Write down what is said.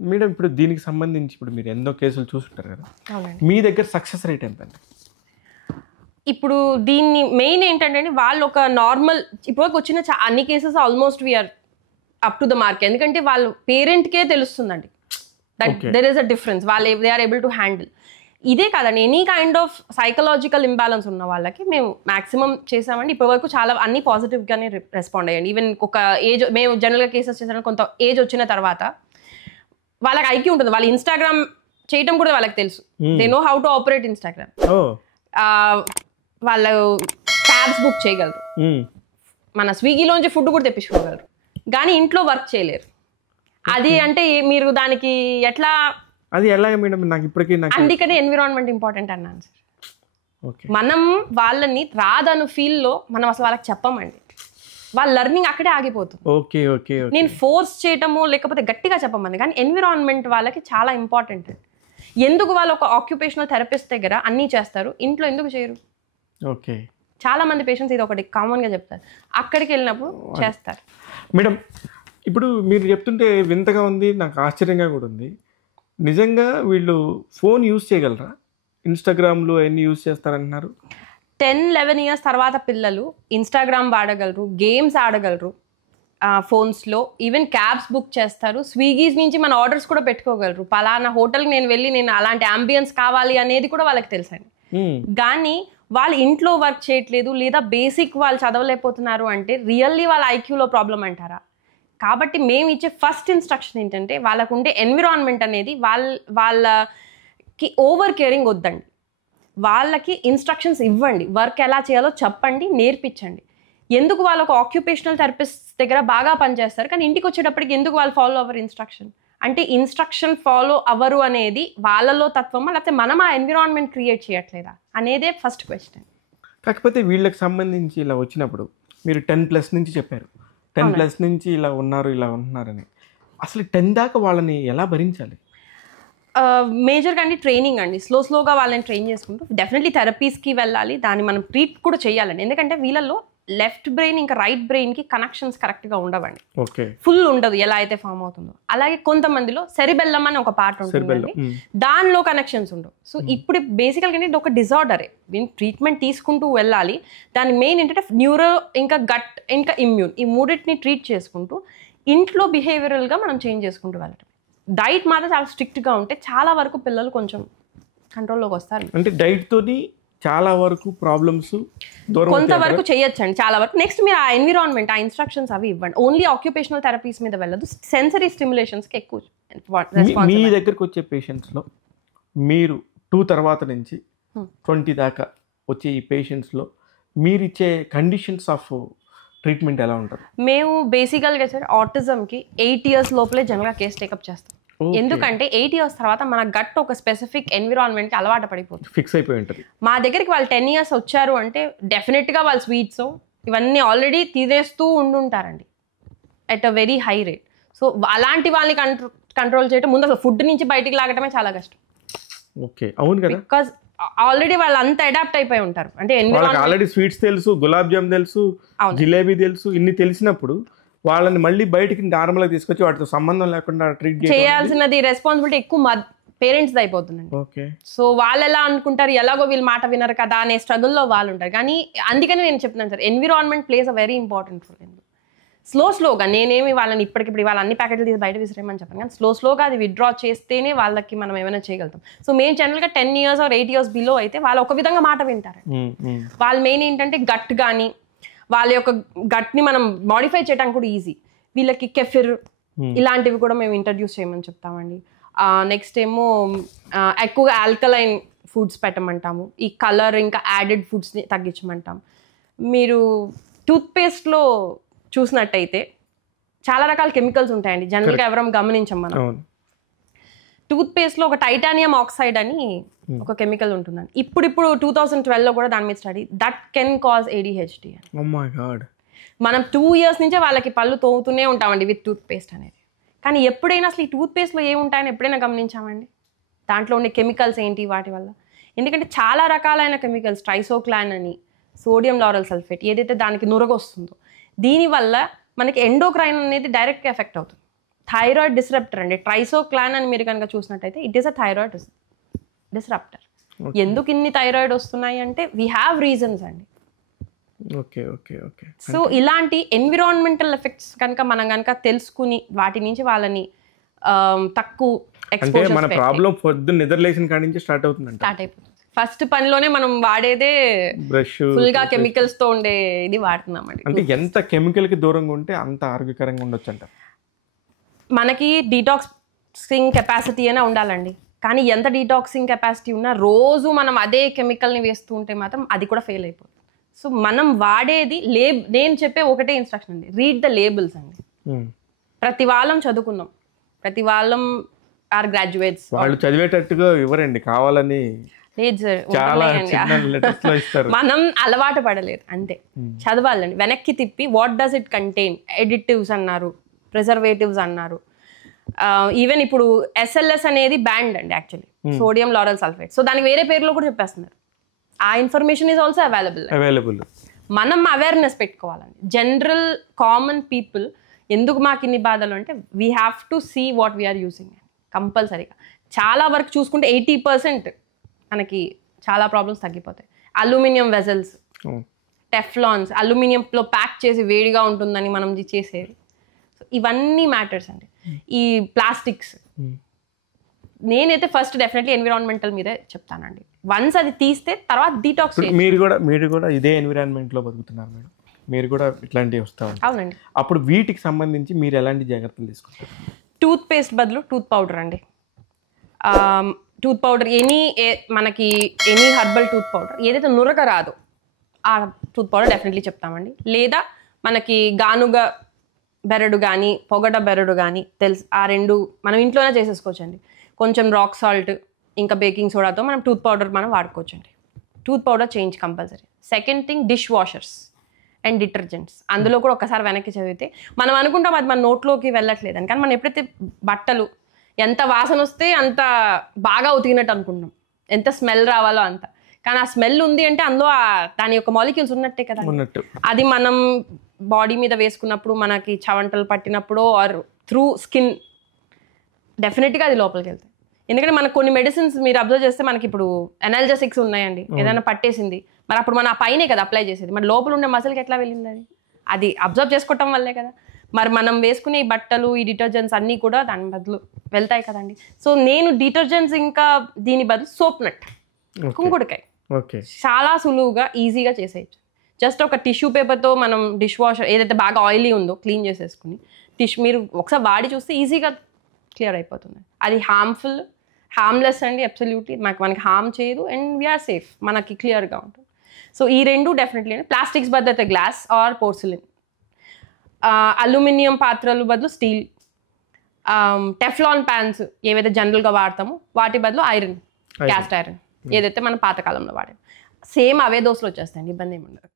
Madam ఇప్పుడు దీనికి సంబంధించి ఇప్పుడు మీరు ఎన్నో కేసులు చూస్తుంటారు కదా, మీ దగ్గర సక్సెస్ రేట్ ఎంత అండి? ఇప్పుడు దీన్ని మెయిన్ ఏంటంటే వాళ్ళు ఒక నార్మల్ ఇప్పటివరకు వచ్చిన అన్ని cases almost we are up to the mark. ఎందుకంటే వాళ్ళ పేరెంట్కే తెలుస్తుందండి that there is a difference, వాళ్ళు they are able to handle. ఇదే కాదండి, any kind of psychological imbalance ఉన్న వాళ్ళకి మేము మాక్సిమం చేసామండి. ఇప్పటివరకు చాలా అన్ని పాజిటివ్గానే రెస్పాండ్ అయ్యండి. ఈవెన్ ఒక ఏజ్, మేము జనరల్గా కేసెస్ చేసాం కొంత ఏజ్ వచ్చిన తర్వాత వాళ్ళకి ఐక్యూ ఉంటుంది, వాళ్ళు ఇన్స్టాగ్రామ్ చేయటం కూడా వాళ్ళకి తెలుసు, they know how to operate Instagram, వాళ్ళు క్యాబ్స్ బుక్ చేయగలరు, మన స్విగ్గీలోంచి ఫుడ్ కూడా తెప్పించుకోగలరు, కానీ ఇంట్లో వర్క్ చేయలేరు. అది అంటే మీరు దానికి ఎట్లా, అది ఎలాగ మేడం? నాకు ఇప్పటికీ అందుకనే ఎన్విరాన్మెంట్ ఇంపార్టెంట్ అన్నాను సార్. మనం వాళ్ళని రాదను ఫీల్లో మనం అసలు వాళ్ళకి చెప్పమండి, వాళ్ళ లెర్నింగ్ అక్కడే ఆగిపోతుంది. ఓకే ఓకే, నేను ఫోర్స్ చేయటము లేకపోతే గట్టిగా చెప్పమంది, కానీ ఎన్విరాన్మెంట్ వాళ్ళకి చాలా ఇంపార్టెంట్. ఎందుకు వాళ్ళు ఒక ఆక్యుపేషనల్ థెరపిస్ట్ దగ్గర అన్నీ చేస్తారు, ఇంట్లో ఎందుకు చేయరు? ఓకే, చాలా మంది పేషెంట్స్ ఇది ఒకటి కామన్గా చెప్తారు, అక్కడికి వెళ్ళినప్పుడు చేస్తారు. మేడం ఇప్పుడు మీరు చెప్తుంటే వింతగా ఉంది, నాకు ఆశ్చర్యంగా కూడా ఉంది. నిజంగా వీళ్ళు ఫోన్ యూజ్ చేయగలరా? ఇన్స్టాగ్రామ్లో ఎన్ని యూజ్ చేస్తారంటున్నారు? 10-11 years తర్వాత పిల్లలు ఇన్స్టాగ్రామ్ వాడగలరు, గేమ్స్ ఆడగలరు ఫోన్స్లో, ఈవెన్ క్యాబ్స్ బుక్ చేస్తారు, స్విగ్గీస్ నుంచి మన ఆర్డర్స్ కూడా పెట్టుకోగలరు. పలానా హోటల్కి నేను వెళ్ళి నేను అలాంటి అంబియన్స్ కావాలి అనేది కూడా వాళ్ళకి తెలుసండి. కానీ వాళ్ళు ఇంట్లో వర్క్ చేయట్లేదు లేదా బేసిక్ వాళ్ళు చదవలేకపోతున్నారు అంటే రియల్లీ వాళ్ళ ఐక్యూలో ప్రాబ్లం అంటారా? కాబట్టి మేము ఇచ్చే ఫస్ట్ ఇన్స్ట్రక్షన్ ఏంటంటే వాళ్ళకు ఉండే ఎన్విరాన్మెంట్ అనేది వాళ్ళకి ఓవర్ కేరింగ్ వద్దండి, వాళ్ళకి ఇన్స్ట్రక్షన్స్ ఇవ్వండి, వర్క్ ఎలా చేయాలో చెప్పండి, నేర్పించండి. ఎందుకు వాళ్ళు ఒక ఆక్యుపేషనల్ థెరపిస్ట్ దగ్గర బాగా పనిచేస్తారు కానీ ఇంటికి వచ్చేటప్పటికి ఎందుకు వాళ్ళు ఫాలో అవ్వరు ఇన్స్ట్రక్షన్? అంటే ఇన్స్ట్రక్షన్ ఫాలో అవ్వరు అనేది వాళ్ళలో తత్వమా, లేకపోతే మనం ఆ ఎన్విరాన్మెంట్ క్రియేట్ చేయట్లేదా అనేదే ఫస్ట్ క్వశ్చన్. కాకపోతే వీళ్ళకి సంబంధించి ఇలా వచ్చినప్పుడు మీరు 10+ నుంచి చెప్పారు, 10+ నుంచి ఇలా ఉన్నారు ఇలా ఉంటున్నారని, అసలు 10 దాకా వాళ్ళని ఎలా భరించాలి? మేజర్గా అండి ట్రైనింగ్ అండి, స్లోగా వాళ్ళని ట్రైన్ చేసుకుంటూ డెఫినెట్లీ థెరపీస్కి వెళ్ళాలి, దాన్ని మనం ట్రీట్ కూడా చేయాలండి. ఎందుకంటే వీళ్ళల్లో లెఫ్ట్ బ్రెయిన్ ఇంకా రైట్ బ్రెయిన్కి కనెక్షన్స్ కరెక్ట్గా ఉండవండి, ఫుల్ ఉండదు ఎలా అయితే ఫామ్ అవుతుందో. అలాగే కొంతమందిలో సెరిబెల్లం అని ఒక పార్ట్ ఉంటుందండి, దానిలో కనెక్షన్స్ ఉండవు. సో ఇప్పుడు బేసికల్గా ఇది ఒక డిజార్డరే, ట్రీట్మెంట్ తీసుకుంటూ వెళ్ళాలి. దాని మెయిన్ ఏంటంటే న్యూరో ఇంకా గట్ ఇంకా ఇమ్యూన్, ఈ మూడింటిని ట్రీట్ చేసుకుంటూ ఇంట్లో బిహేవియరల్గా మనం చేంజ్ చేసుకుంటూ వెళ్ళటం. డైట్ మాత్రం చాలా స్ట్రిక్ట్గా ఉంటే చాలా వరకు పిల్లలు కొంచెం కంట్రోల్లోకి వస్తారు. అంటే డైట్తోని చాలా వరకు ప్రాబ్లమ్స్ కొంతవరకు చేయొచ్చండి, చాలా వరకు. నెక్స్ట్ మీరు ఆ ఎన్విరాన్మెంట్, ఆ ఇన్స్ట్రక్షన్స్ అవి ఇవ్వండి. ఓన్లీ ఆక్యుపేషనల్ థెరపీస్ మీద వెళ్ళదు, సెన్సరీ స్టిమ్యులేషన్స్కి ఎక్కువ. మీ దగ్గరకు వచ్చే పేషెంట్స్లో మీరు 2 తర్వాత నుంచి 20 దాకా వచ్చే ఈ పేషెంట్స్లో మీరు ఇచ్చే కండిషన్స్ ఆఫ్ ట్రీట్మెంట్ ఎలా ఉంటుంది? మేము బేసికల్గా సార్ ఆటిజంకి 8 years లోపలే జనరల్గా కేసు టేకప్ చేస్తాం. ఎందుకంటే 8 years తర్వాత మన గట్ ఒక స్పెసిఫిక్ ఎన్విరాన్మెంట్కి అలవాటు పడిపోతుంది, ఫిక్స్ అయిపోయి ఉంటుంది. మా దగ్గరికి వాళ్ళు 10 years వచ్చారు అంటే డెఫినెట్గా వాళ్ళు స్వీట్స్ ఇవన్నీ ఆల్రెడీ తినేస్తూ ఉండుంటారండి at a very high rate. So అలాంటి వాళ్ళని కంట్రోల్ చేయడం ముందు అసలు ఫుడ్ నుంచి బయటికి లాగటమే చాలా కష్టం. ఓకే, అవును కదా, బికాజ్ ఆల్రెడీ వాళ్ళు అంత అడాప్ట్ అయిపోయి ఉంటారు. అంటే ఆల్రెడీ స్వీట్స్ తెలుసు, గులాబ్ జామ్ తెలుసు, జిలేబీ తెలుసు, ఇన్ని తెలిసినప్పుడు వాళ్ళని మళ్ళీ బయటికి నార్మల్గా తీసుకొచ్చి వాటితో సంబంధం లేకుండా ట్రీట్ చేయాల్సినది రెస్పాన్సిబిలిటీ ఎక్కువ పేరెంట్స్ అయిపోతుందండి. ఓకే, సో వాళ్ళు ఎలా అనుకుంటారు, ఎలాగో వీళ్ళు మాట వినరు కదా అనే స్ట్రగుల్లో వాళ్ళు ఉంటారు. కానీ అందుకని నేను చెప్తున్నాను sir, environment place a very important role. స్లోగా నేనేమి వాళ్ళని ఇప్పటికిప్పుడు వాళ్ళ అన్ని ప్యాకెట్లు తీసి బయట విసిరేయమని చెప్పాను, కానీ స్లోగా అది విత్డ్రా చేస్తేనే వాళ్ళకి మనం ఏమైనా చేయగలుగుతాం. సో మేము జనరల్గా 10 years or 8 years బిలో అయితే వాళ్ళు ఒక విధంగా మాట వింటారు. వాళ్ళు మెయిన్ ఏంటంటే గట్ కానీ వాళ్ళ యొక్క గట్ని మనం మాడిఫై చేయడానికి కూడా ఈజీ. వీళ్ళకి కెఫిర్ ఇలాంటివి కూడా మేము ఇంట్రడ్యూస్ చేయమని చెప్తామండి. నెక్స్ట్ ఏమో ఎక్కువగా ఆల్కలైన్ ఫుడ్స్ పెట్టమంటాము, ఈ కలర్ ఇంకా యాడెడ్ ఫుడ్స్ని తగ్గించమంటాం. మీరు టూత్పేస్ట్లో చూసినట్టయితే చాలా రకాల కెమికల్స్ ఉంటాయండి, జనరల్గా ఎవరం గమనించాం మనం. టూత్పేస్ట్లో ఒక టైటానియం ఆక్సైడ్ అని ఒక కెమికల్ ఉంటుందండి. ఇప్పుడు 2012లో కూడా దాని మీద study, that can cause ADHD అని. మనం 2 years నుంచే వాళ్ళకి పళ్ళు తోముతూనే ఉంటామండి విత్ టూత్పేస్ట్ అనేది. కానీ ఎప్పుడైనా అసలు ఈ టూత్పేస్ట్లో ఏముంటాయని ఎప్పుడైనా గమనించామండి? దాంట్లో ఉండే కెమికల్స్ ఏంటి వాటి వల్ల? ఎందుకంటే చాలా రకాలైన కెమికల్స్, ట్రైసోక్లాన్ అని, సోడియం లారెల్ సల్ఫేట్ ఏదైతే దానికి నురగొస్తుందో, దీనివల్ల మనకి ఎండోక్రైన్ అనేది డైరెక్ట్గా ఎఫెక్ట్ అవుతుంది. థైరాయిడ్ డిస్రప్టర్ అండి. ట్రైసోక్లాన్ అని మీరు కనుక చూసినట్టయితే it is a thyroid disruptor. ఎందుకు ఇన్ని థైరాయిడ్ వస్తున్నాయి అంటే వీ హ్యావ్ రీజన్స్ అండి. Okay okay okay. సో ఇలాంటి ఎన్విరాన్మెంటల్ ఎఫెక్ట్స్ కనుక మనం కనుక తెలుసుకుని వాటి నుంచి వాళ్ళని తక్కువ అంటే ఎక్స్పోజర్ మన ప్రాబ్లం పొద్దున్న నిద్రలేసిన కాడి నుంచి స్టార్ట్ అవుతుందంట. స్టార్ట్ అయిపోతుంది. ఫస్ట్ పనిలోనే మనం వాడేదే బ్రష్ ఫుల్ గా కెమికల్స్ తో ఉండే ఇది వాడుతున్నామండి. అంటే ఎంత కెమికల్ కి దూరంగా ఉంటే అంత ఆరోగ్యకరంగా ఉండొచ్చు అంట. మనకి డీటాక్సింగ్ కెపాసిటీ అయినా ఉండాలండి, కానీ ఎంత డీటాక్సింగ్ కెపాసిటీ ఉన్నా రోజు మనం అదే కెమికల్ని వేస్తూ ఉంటే మాత్రం అది కూడా ఫెయిల్ అయిపోతుంది. సో మనం వాడేది నేను చెప్పే ఒకటే ఇన్స్ట్రక్షన్ అండి, రీడ్ ద లేబుల్స్ అండి. ప్రతి వాళ్ళం చదువుకున్నాం, ప్రతి వాళ్ళం ఆర్ గ్రాడ్యుయేట్స్. వాళ్ళు చదివేటట్టుగా ఇవ్వరండి, కావాలని లేదు సార్, చాలా చిన్న letters లో ఇస్తారు. మనం అలవాటు పడలేదు అంతే. చదవాలండి, వెనక్కి తిప్పి what does it contain, additives అన్నారు, ప్రిజర్వేటివ్స్ అన్నారు. ఈవెన్ ఇప్పుడు ఎస్ఎల్ఎస్ అనేది బ్యాండ్ అండి actually, sodium lauryl sulphate. So దానికి వేరే పేరులో కూడా చెప్పేస్తున్నారు. ఆ ఇన్ఫర్మేషన్ ఈజ్ ఆల్సో అవైలబుల్. మనం అవేర్నెస్ పెట్టుకోవాలండి. జనరల్ కామన్ పీపుల్ ఎందుకు మాకు ఇన్ని బాధలు అంటే we have to see what we are using కంపల్సరీగా. చాలా వరకు చూసుకుంటే 80% మనకి చాలా ప్రాబ్లమ్స్ తగ్గిపోతాయి. అల్యూమినియం వెజల్స్, టెఫ్లాన్స్, అల్యూమినియంలో ప్యాక్ చేసి వేడిగా ఉంటుందని మనం చేసేది. సో ఇవన్నీ మ్యాటర్స్ అండి. ఈ ప్లాస్టిక్స్ నేనైతే ఫస్ట్ డెఫినెట్లీ ఎన్విరాన్మెంటల్ మీదే చెప్తానండి. వన్స్ అది తీస్తే తర్వాత డీటాక్స్. మీరు కూడా ఇదే ఎన్విరాన్మెంట్ లో బతుకుతున్నారు మేడం, మీరు కూడా ఇట్లాంటివి వస్తాయి. అవునండి. అప్పుడు వీటికి సంబంధించి మీరు ఎలాంటి జాగ్రత్తలు తీసుకుంటారు? టూత్ పేస్ట్ బదులు టూత్ పౌడర్ అండి. టూత్ పౌడర్ మనకి ఎనీ హర్బల్ టూత్ పౌడర్ ఏదైతే నురగ రాదో ఆ టూత్ పౌడర్ డెఫినెట్లీ చెప్తామండి. లేదా మనకి గానుగ బెరడు కానీ పొగడ బెరడు కానీ తెలుసు, ఆ రెండు మనం ఇంట్లోనే చేసేసుకోవచ్చండి. కొంచెం రాక్ సాల్ట్ ఇంకా బేకింగ్ సోడాతో మనం టూత్ పౌడర్ మనం వాడుకోవచ్చండి. Tooth powder change compulsory. Second thing dishwashers and detergents. అందులో కూడా ఒకసారి వెనక్కి చదివితే మనం అనుకుంటాం అది మన నోట్లోకి వెళ్ళట్లేదని, కానీ మనం ఎప్పుడైతే బట్టలు ఎంత వాసన వస్తే అంత బాగా ఉతికినట్టు అనుకుంటాం, ఎంత స్మెల్ రావాలో అంత. కానీ ఆ స్మెల్ ఉంది అంటే అందులో దాని యొక్క మాలిక్యూల్స్ ఉన్నట్టే కదా. అది మనం బాడీ మీద వేసుకున్నప్పుడు మనకి చవంటలు పట్టినప్పుడు ఆర్ త్రూ స్కిన్ డెఫినెట్గా అది లోపలికి వెళ్తాయి. ఎందుకంటే మనకు కొన్ని మెడిసిన్స్ మీరు అబ్జర్వ్ చేస్తే మనకి ఇప్పుడు ఎనాల్జెసిక్స్ ఉన్నాయండి, ఏదైనా పట్టేసింది మరి అప్పుడు మన ఆ పైనే కదా అప్లై చేసేది, మన లోపల ఉండే మసిల్కి ఎట్లా వెళ్ళింది అది అబ్జర్వ్ చేసుకోవటం వల్లే కదా. మరి మనం వేసుకునే ఈ బట్టలు ఈ డిటర్జెంట్స్ అన్నీ కూడా దాని బదులు వెళ్తాయి కదండి. సో నేను డిటర్జెంట్స్ ఇంకా దీని బదులు సోప్ నట్, కుంకుడుకాయ చాలా సులువుగా ఈజీగా చేసేయచ్చు. జస్ట్ ఒక టిష్యూ పేపర్తో మనం డిష్ వాషర్ ఏదైతే బాగా ఆయిలీ ఉందో క్లీన్ చేసేసుకుని మీరు ఒకసారి వాడి చూస్తే ఈజీగా క్లియర్ అయిపోతుంది. అది హార్మ్లెస్ అండి, అబ్సల్యూట్లీ మనకి హార్మ్ చేయదు అండ్ వీఆర్ సేఫ్, మనకి క్లియర్గా ఉంటుంది. సో ఈ రెండు డెఫినెట్లీ అండి. ప్లాస్టిక్స్ బదులు అయితే గ్లాస్ ఆర్ పోర్సిలిన్, అల్యూమినియం పాత్రలు బదులు స్టీల్, టెఫ్లాన్ ప్యాన్స్ ఏవైతే జనరల్గా వాడతామో వాటి బదులు ఐరన్, క్యాస్ట్ ఐరన్ ఏదైతే మనం పాతకాలంలో వాడాము. సేమ్ అవే దోశలు వచ్చేస్తాయండి, ఇబ్బంది ఏమి ఉండదు.